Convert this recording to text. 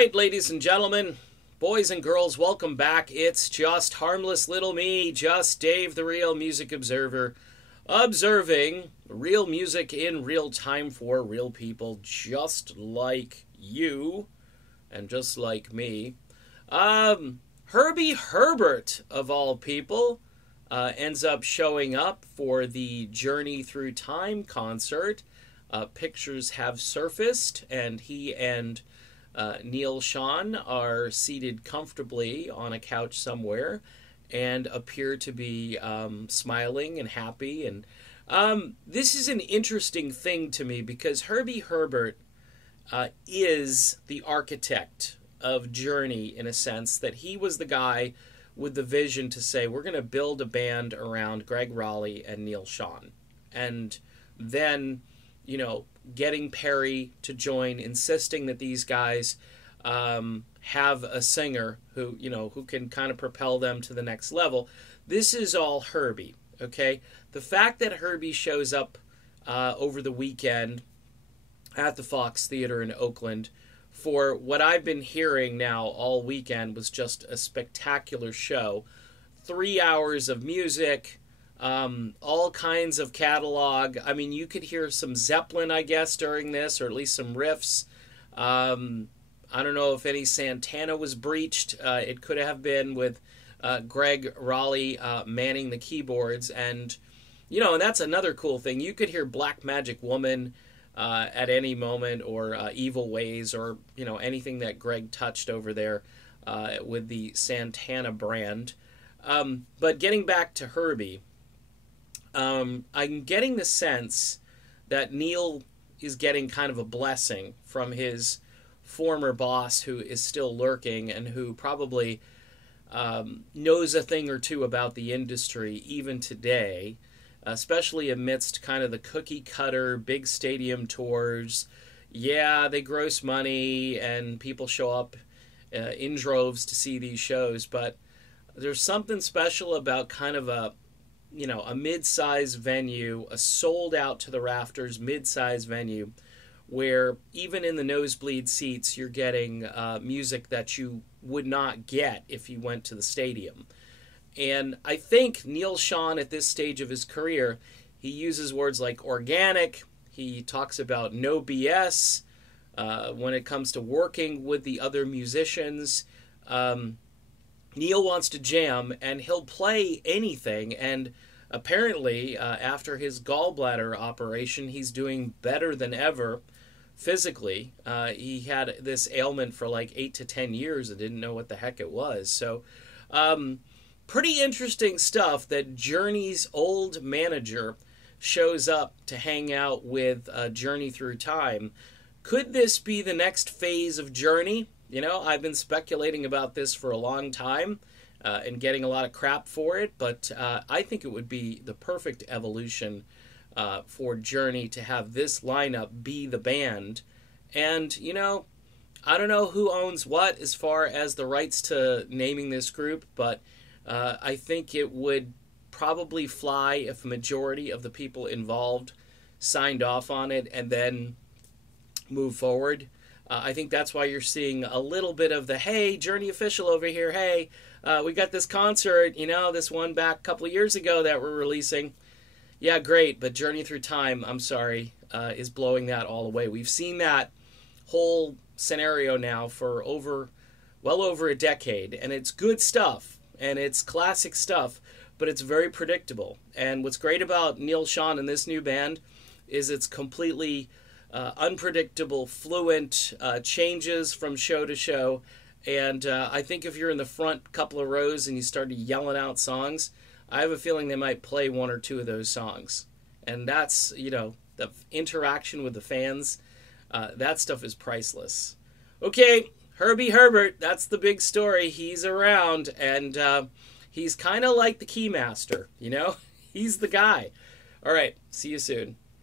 right, ladies and gentlemen, boys and girls, welcome back. It's just harmless little me, just Dave, the Real Music Observer, observing real music in real time for real people just like you and just like me. Herbie Herbert, of all people, ends up showing up for the Journey Through Time concert. Pictures have surfaced, and he and Neil Schon are seated comfortably on a couch somewhere and appear to be smiling and happy. And this is an interesting thing to me because Herbie Herbert is the architect of Journey, in a sense that he was the guy with the vision to say, we're going to build a band around Greg Raleigh and Neil Schon. And then, you know, getting Perry to join, insisting that these guys have a singer who, you know, who can kind of propel them to the next level. This is all Herbie, okay? The fact that Herbie shows up over the weekend at the Fox Theater in Oakland for what I've been hearing now all weekend was just a spectacular show. 3 hours of music, all kinds of catalog. I mean, you could hear some Zeppelin, I guess, during this, or at least some riffs. I don't know if any Santana was breached. It could have been with Greg Raleigh manning the keyboards. And, you know, and that's another cool thing. You could hear Black Magic Woman at any moment, or Evil Ways, or, you know, anything that Greg touched over there with the Santana brand. But getting back to Herbie, I'm getting the sense that Neil is getting kind of a blessing from his former boss, who is still lurking and who probably knows a thing or two about the industry even today, especially amidst kind of the cookie cutter big stadium tours. Yeah, they gross money and people show up in droves to see these shows, but there's something special about kind of a, you know, a mid-size venue, a sold out to the rafters mid-size venue, where even in the nosebleed seats you're getting music that you would not get if you went to the stadium. And I think Neil Schon, at this stage of his career, he uses words like organic. He talks about no BS when it comes to working with the other musicians. Neil wants to jam, and he'll play anything. And apparently, after his gallbladder operation, he's doing better than ever physically. He had this ailment for like 8 to 10 years and didn't know what the heck it was. So, pretty interesting stuff that Journey's old manager shows up to hang out with Journey Through Time. Could this be the next phase of Journey? You know, I've been speculating about this for a long time and getting a lot of crap for it, but I think it would be the perfect evolution for Journey to have this lineup be the band. And, you know, I don't know who owns what as far as the rights to naming this group, but I think it would probably fly if a majority of the people involved signed off on it and then move forward. I think that's why you're seeing a little bit of the, hey, Journey official over here, hey, we got this concert, you know, this one back a couple of years ago that we're releasing. Yeah, great, but Journey Through Time, I'm sorry, is blowing that all away. We've seen that whole scenario now for well over a decade, and it's good stuff. And it's classic stuff, but it's very predictable. And what's great about Neil Schon and this new band is it's completely unpredictable, fluent, changes from show to show. And I think if you're in the front couple of rows and you started yelling out songs, I have a feeling they might play one or two of those songs. And that's, you know, the interaction with the fans, that stuff is priceless. Okay. Herbie Herbert, that's the big story. He's around, and he's kind of like the Keymaster, you know? He's the guy. All right, see you soon.